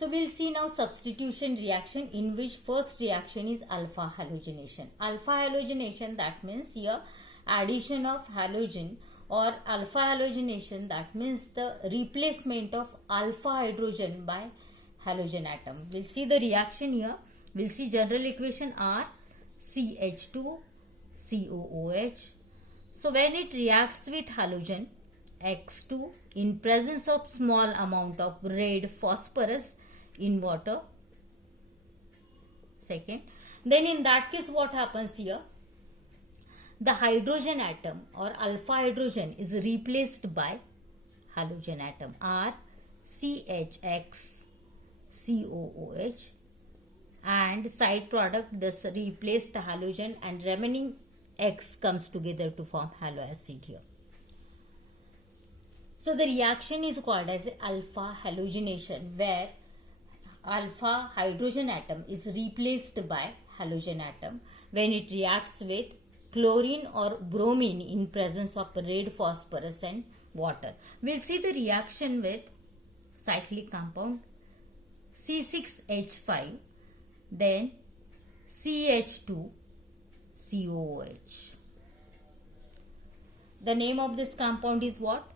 So we'll see now substitution reaction, in which first reaction is alpha halogenation. Alpha halogenation, that means here addition of halogen, or alpha halogenation, that means the replacement of alpha hydrogen by halogen atom. We'll see the reaction here. We'll see general equation R CH2 COOH. So when it reacts with halogen X2 in presence of small amount of red phosphorus in water, second, then in that case what happens here? The hydrogen atom or alpha hydrogen is replaced by halogen atom R CHX COOH, and side product this replaced halogen and remaining X comes together to form halo acid here. So the reaction is called as alpha halogenation, where alpha hydrogen atom is replaced by halogen atom when it reacts with chlorine or bromine in presence of red phosphorus and water. We'll see the reaction with cyclic compound C6H5, then CH2 COOH. The name of this compound is what?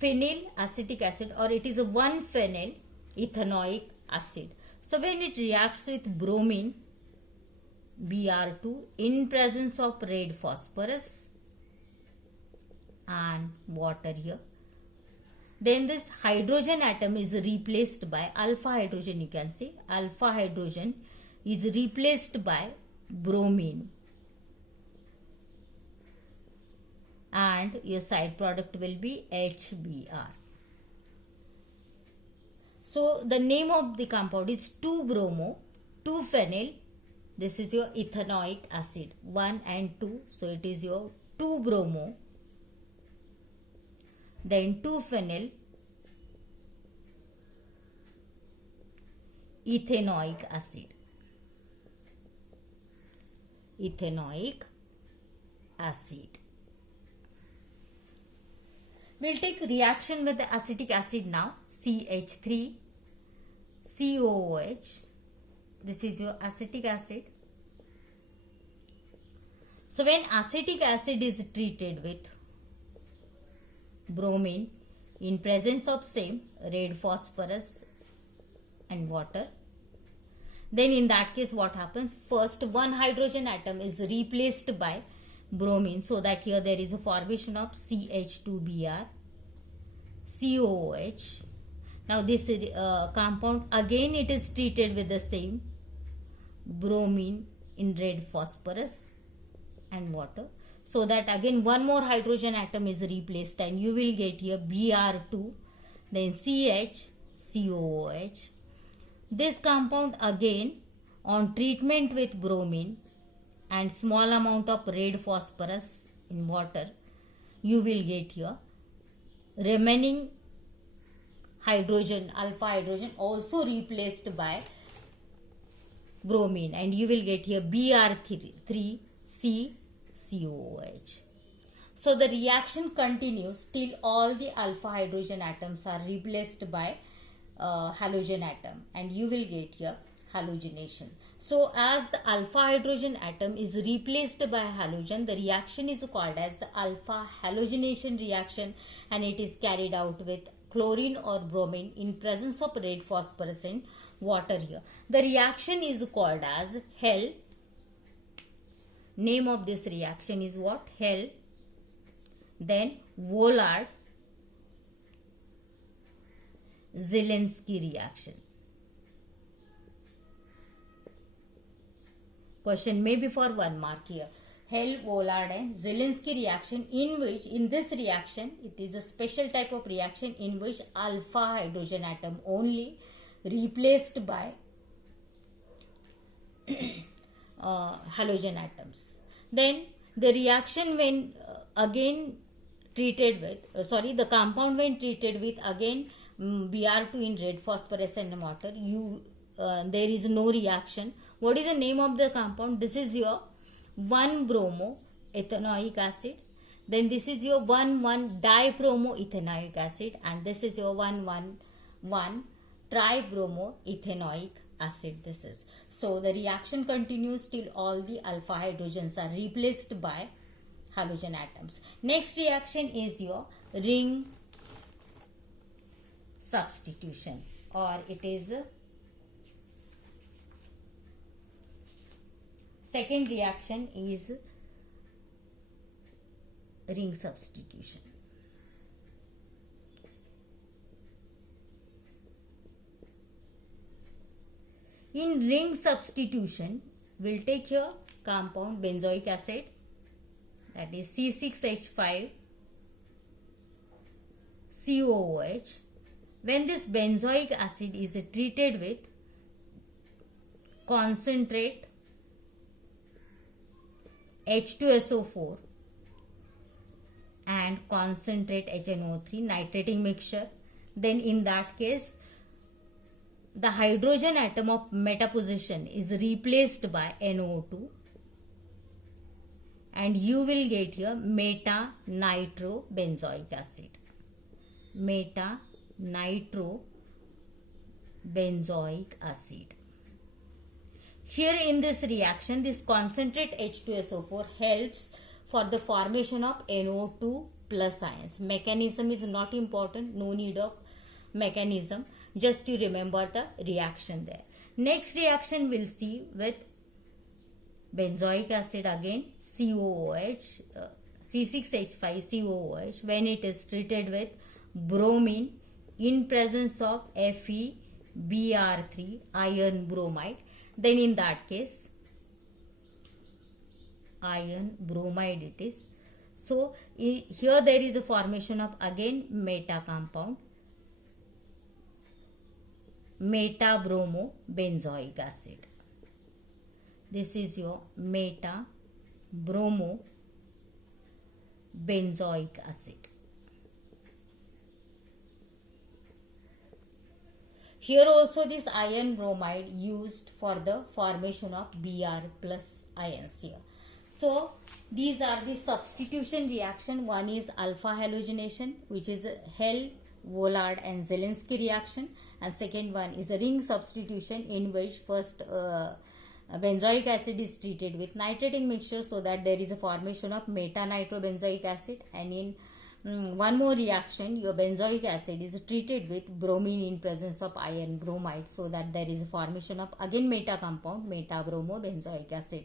Phenyl acetic acid, or it is a 1-phenyl ethanoic acid. So when it reacts with bromine Br2 in presence of red phosphorus and water here, then this hydrogen atom is replaced by alpha hydrogen. You can see alpha hydrogen is replaced by bromine, and your side product will be HBr. So the name of the compound is 2-bromo 2-phenyl. This is your ethanoic acid 1 and 2. So it is your 2-bromo, then 2-phenyl ethanoic acid. Ethanoic acid. We'll take reaction with the acetic acid now. CH3 COOH. This is your acetic acid. So when acetic acid is treated with bromine in presence of same red phosphorus and water, then in that case what happens? First, one hydrogen atom is replaced by bromine, so that here there is a formation of CH2Br COOH. Now this compound again it is treated with the same bromine in red phosphorus and water, so that again one more hydrogen atom is replaced, and you will get here Br2, then CH COOH. This compound again on treatment with bromine and small amount of red phosphorus in water, you will get here remaining hydrogen, alpha hydrogen, also replaced by bromine, and you will get here Br3 COOH. So the reaction continues till all the alpha hydrogen atoms are replaced by halogen atom, and you will get here halogenation. So as the alpha hydrogen atom is replaced by halogen, the reaction is called as alpha halogenation reaction, and it is carried out with chlorine or bromine in presence of red phosphorus and water here. The reaction is called as Hell. Name of this reaction is what? Hell. Then Vollard Zelinsky reaction. Question may be for 1 mark here. Hell, Vollard and Zelinsky reaction, in which in this reaction it is a special type of reaction in which alpha hydrogen atom only replaced by halogen atoms. Then the reaction when again treated with the compound when treated with again Br2 in red phosphorus and water, there is no reaction. What is the name of the compound? This is your 1-bromo ethanoic acid. Then this is your 1,1-dibromo ethanoic acid, and this is your 1,1,1 tribromoethanoic acid. This is. So the reaction continues till all the alpha hydrogens are replaced by halogen atoms. Next reaction is your ring substitution, or it is second reaction is ring substitution. In ring substitution, we'll take here compound benzoic acid, that is C6H5 COOH. When this benzoic acid is treated with concentrate H2SO4 and concentrate HNO3 nitrating mixture, then in that case the hydrogen atom of meta position is replaced by NO2 and you will get here meta nitrobenzoic acid. Meta nitrobenzoic acid. Here in this reaction, this concentrate H2SO4 helps for the formation of NO2 plus ions. Mechanism is not important, no need of mechanism, just to remember the reaction there. Next reaction we'll see with benzoic acid again, COOH, C6H5COOH, when it is treated with bromine in presence of FeBr3 iron bromide, then in that case iron bromide it is. So here there is a formation of again meta compound, meta-bromo-benzoic acid. This is your meta-bromo-benzoic acid. Here also this iron bromide used for the formation of Br plus ions here. So these are the substitution reaction. One is alpha halogenation, which is Hell, Vollard and Zelinsky reaction, and second one is a ring substitution, in which first benzoic acid is treated with nitrating mixture so that there is a formation of meta-nitrobenzoic acid, and in one more reaction your benzoic acid is treated with bromine in presence of iron bromide so that there is a formation of again meta compound, meta-bromo-benzoic acid.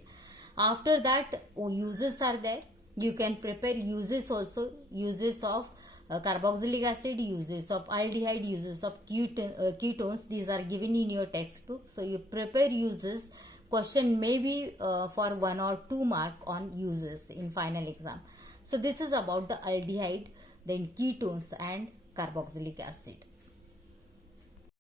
After that uses are there. You can prepare uses also, uses of carboxylic acid, uses of aldehyde, uses of ketones. These are given in your textbook. So you prepare uses. Question may be for 1 or 2 mark on uses in final exam. So this is about the aldehyde, then ketones and carboxylic acid.